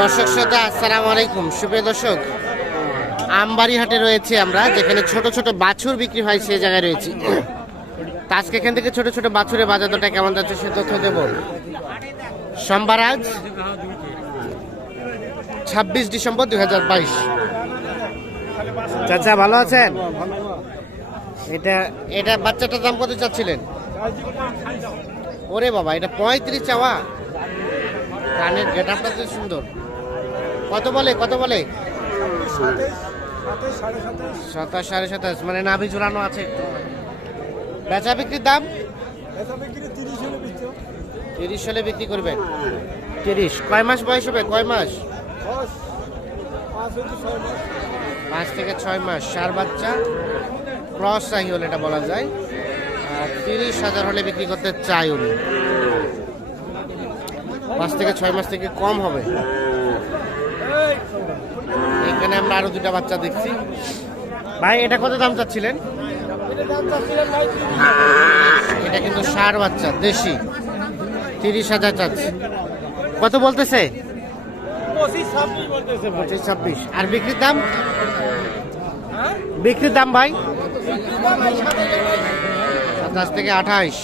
দর্শক শ্রোতা আসসালামু আলাইকুম। সুপ্রিয় দর্শক আমবাড়ি হাটে রয়েছে আমরা যেখানে ছোট ছোট বাছুর বিক্রি হয় সেই জায়গায় রয়েছি। তা আজকে এখান থেকে ছোট ছোট বাছুরের বাজার দরটা কেমন যাচ্ছে সে তথ্য দেব। সোমবার আজ ছাব্বিশ ডিসেম্বর দুই হাজার বাইশ। চাচা ভালো আছেন? এটা এটা বাচ্চাটার দাম কত চাচ্ছিলেন? ওরে বাবা এটা পঁয়ত্রিশ চাওয়া। কানের গেট আপটা তো সুন্দর। কত বলে কত বলে? সাতাশ সাড়ে সাতাশ মানে নাভি ঝুলানো আছে বেচা বিক্রির দাম? তিরিশ হলে বিক্রি করবেন তিরিশ। কয় মাস বয়স হবে? কয় মাস? পাঁচ থেকে ছয় মাস। সার বাচ্চা? ক্রস চাই হলে এটা বলা যায়। আর তিরিশ হাজার হলে বিক্রি করতে চাই উনি। পাঁচ থেকে ছয় মাস থেকে কম হবে। এখানে আমরা আরও দুটা বাচ্চা দেখছি। ভাই, এটা কত দাম চাচ্ছিলেন? এটা কিন্তু সার বাচ্চা, দেশি। তিরিশ হাজার চাচ্ছে। কত বলতেছে? ছাব্বিশ। আর বিক্রির দাম? বিক্রির দাম ভাই? সাতাশ থেকে আঠাইশ।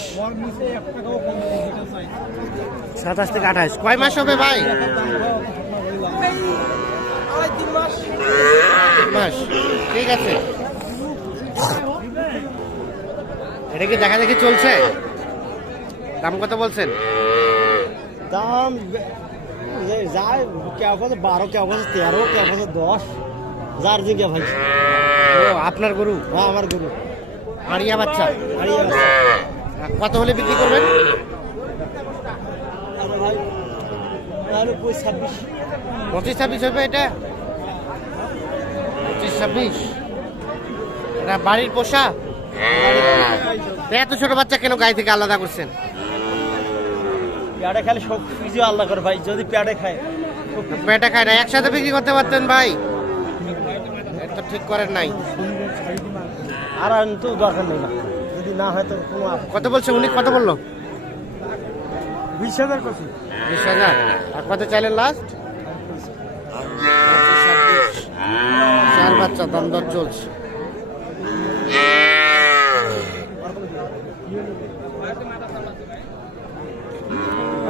সাতাশ থেকে আঠাশ। কয় মাস হবে ভাই? মাস। ঠিক আছে। এটা কি দেখা দেখি চলছে? দাম কত বলছেন? দাম যায় কেউ কাছে বারো কেউ কাছে তেরো কেউ কাছে দশ। যার জিজ্ঞা ভাই। আপনার গরু? হ্যাঁ আমার গরু। আড়িয়া বাচ্চা? হারিয়ে গেছে কত হলে বিক্রি করবেন আরে ভাই তাহলে পঁচিশ ছাব্বিশ হবে এটা? পঁচিশ ছাব্বিশ। এটা বাড়ির পোষা এত ছোট বাচ্চা কেন গায়ে থেকে আলাদা করছেন? পেয়ারে খালি সব কিছু আল্লাহ করে ভাই যদি পেয়ারে খায়। পেটা খায় না একসাথে বিক্রি করতে পারতেন ভাই? এটা ঠিক করেন নাই। আর তো দরকার নেই না। যদি না হয় তো কোনো কত বলছে উনি? কত বলল? বিশ হাজার করছি বিশ হাজার? আর কত চাইলেন লাস্ট চার বাচ্চা দাম দর চলছে।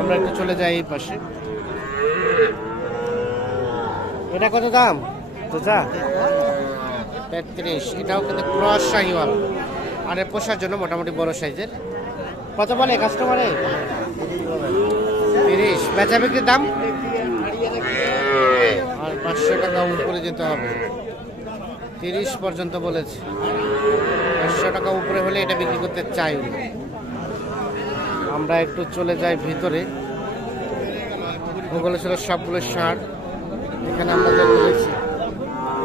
আমরা একটু চলে যাই এই পাশে। এটা কত দাম? তো যা। তেত্রিশ। এটাও কিন্তু ক্রস শাহিওয়াল। আর পোষার জন্য মোটামুটি বড় সাইজের। কত বলে কাস্টমারে তিরিশ বেচা বিক্রির দাম? আর পাঁচশো টাকা উপরে যেতে হবে। তিরিশ পর্যন্ত বলেছে। পাঁচশো টাকা উপরে হলে এটা বিক্রি করতে চাই আমরা একটু চলে যাই ভিতরে। ছিল সবগুলো সার এখানে আমরা যেগুলো দেখছি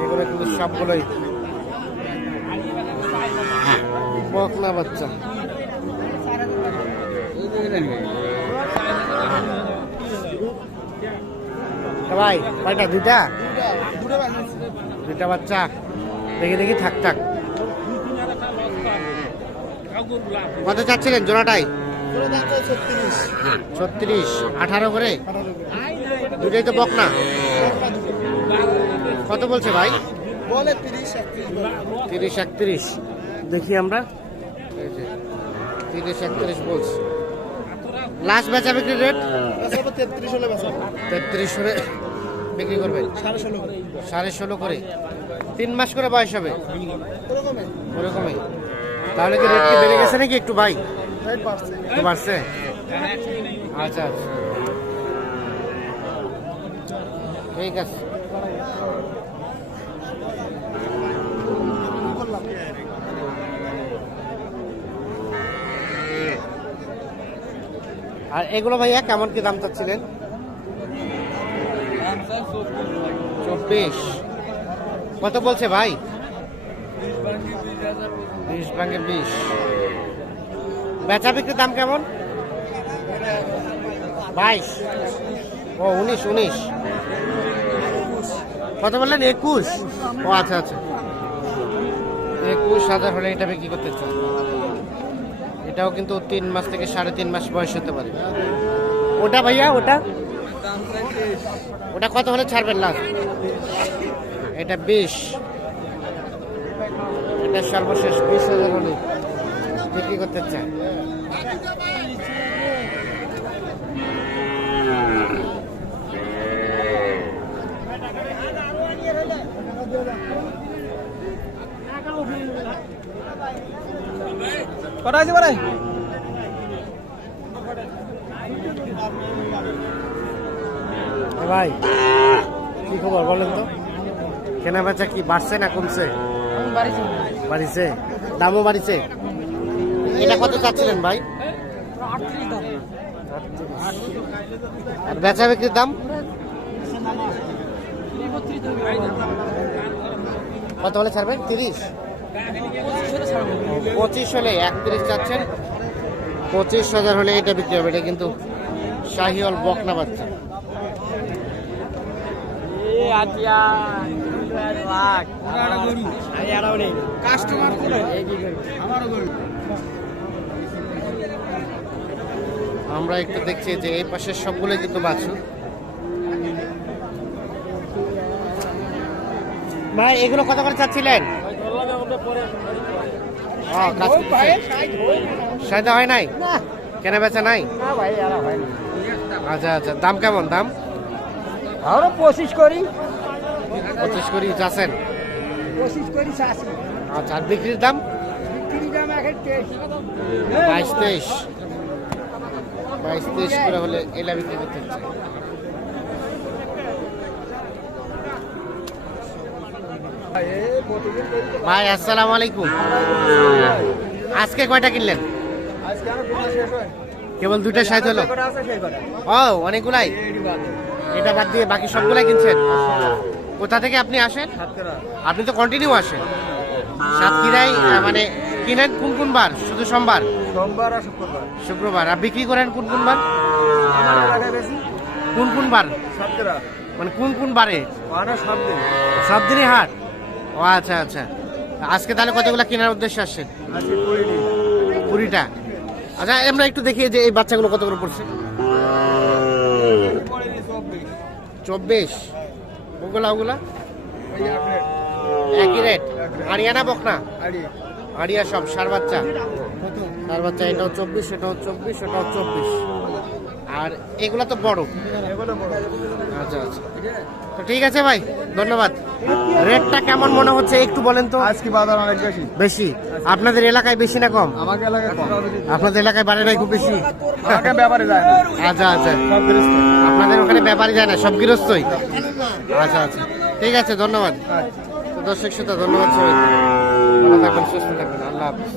এগুলো কিন্তু সবগুলোই বকনা বাচ্চা। ভাই কয়টা? দুইটা? দুইটা বাচ্চা। দেখি দেখি থাক থাক। কত চাচ্ছিলেন জোড়াটাই? ছত্রিশ। আঠারো করে? দুটাই তো বক না কত বলছে ভাই? বলে তিরিশ তিরিশ একত্রিশ। দেখি আমরা। তিরিশ একত্রিশ বলছি। লাস্ট বেচা বিক্রি রেট তেত্রিশ হলে বেচা। তেত্রিশ করে বিক্রি করবেন? সাড়ে ষোলো করে। তিন মাস করে বয়স হবে? ওরকমই। তাহলে কি রেট কি বেড়ে গেছে নাকি একটু ভাই? বাড়ছে। একটু বাড়ছে? আচ্ছা আচ্ছা। ঠিক আছে। আর এগুলো ভাইয়া কেমন কি দাম চাচ্ছিলেন? চব্বিশ কত বলছে ভাই? বিশ ভাঙে বিশ। বেচা বিক্রির দাম কেমন? বাইশ। ও, উনিশ উনিশ। কত বললেন? একুশ? ও আচ্ছা আচ্ছা। একুশ হাজার হলে এটা বিক্রি করতে চান। এটাও কিন্তু তিন মাস থেকে সাড়ে তিন মাস বয়স হতে পারে। ওটা ভাইয়া, ওটা? ওটা কত হলে ছাড়বেন লাস্ট এটা বিশ। এটা সর্বশেষ বিশ হাজার হলে বিক্রি করতে চায় কটা আছে বলে? ভাই, কি খবর বলেন তো? কেনা বেচা কি বাড়ছে না কমছে? বাড়িছে। দামও বাড়িছে। এটা কত চাচ্ছিলেন ভাই? আর বেচা বিক্রির দাম? কত হলে ছাড়বেন তিরিশ? পঁচিশ হলে একত্রিশ চাচ্ছেন। পঁচিশ হাজার হলে এটা বিক্রি হবে। এটা কিন্তু শাহিওল বকনা বাচ্চা। কাস্টমার আমরা একটু দেখছি যে এই পাশের সবগুলো কিন্তু বাছুর। ভাই এগুলো কত করে চাচ্ছিলেন? সাইদা হয় নাই? কেনা বেচা নাই? আচ্ছা আচ্ছা দাম কেমন? দাম? আরও পঁচিশ করি। পঁচিশ করি যাচ্ছেন? পঁচিশ করি চাষি আচ্ছা বিক্রির দাম? বিক্রি দাম এখন বাইশ তেইশ। বাইশ তেইশ করে হলে এলা বিক্রি করতে হচ্ছে। ভাই আসসালামু আলাইকুম। আজকে কয়টা কিনলেন? আজকে আমার বোনা শেষ হয়। কেবল দুইটা সাইজ হলো? ও অনেকগুলাই? এটা বাদ দিয়ে বাকি সবগুলাই কিনছেন? কোথা থেকে আপনি আসেন? আপনি তো কন্টিনিউ আসেন। সাতক্ষীরাই মানে কিনেন কোন কোন বার শুধু সোমবার? সোমবার আর শুক্রবার। শুক্রবার। আর বিক্রি করেন কোন কোন বার কোন কোন বার মানে কোন কোন বারে ওখানে সব দিনই হাট? ও আচ্ছা আচ্ছা। আজকে তাহলে কতগুলো কেনার উদ্দেশ্যে আসছেন? কুড়িটা। আচ্ছা আমরা একটু দেখি যে এই বাচ্চাগুলো কত করে পড়ছে? চব্বিশ। ওগুলা ওগুলা? একই রেট। রেট আরিয়ানা বকনা? আড়িয়া সব, সার বাচ্চা। সার বাচ্চা এটাও চব্বিশ এটাও চব্বিশ এটাও চব্বিশ। আর এগুলা তো বড় বড়। আচ্ছা আচ্ছা। তো ঠিক আছে ভাই ধন্যবাদ। রেটটা কেমন মনে হচ্ছে একটু বলেন তো? আজকে বাজার অনেক বেশি। বেশি। আপনাদের এলাকায় বেশি না কম? আমাকে এলাকায় কম। আপনাদের এলাকায় বাড়ে নাই খুব বেশি? ব্যাপারে যায় না। আচ্ছা আচ্ছা। সব গৃহস্থ। আপনাদের ওখানে ব্যাপারই যায় না সব গৃহস্থই? আচ্ছা আচ্ছা। ঠিক আছে ধন্যবাদ। দর্শক শ্রোতা ধন্যবাদ সবাই ভালো থাকবেন সুস্থ থাকবেন। আল্লাহ হাফিজ।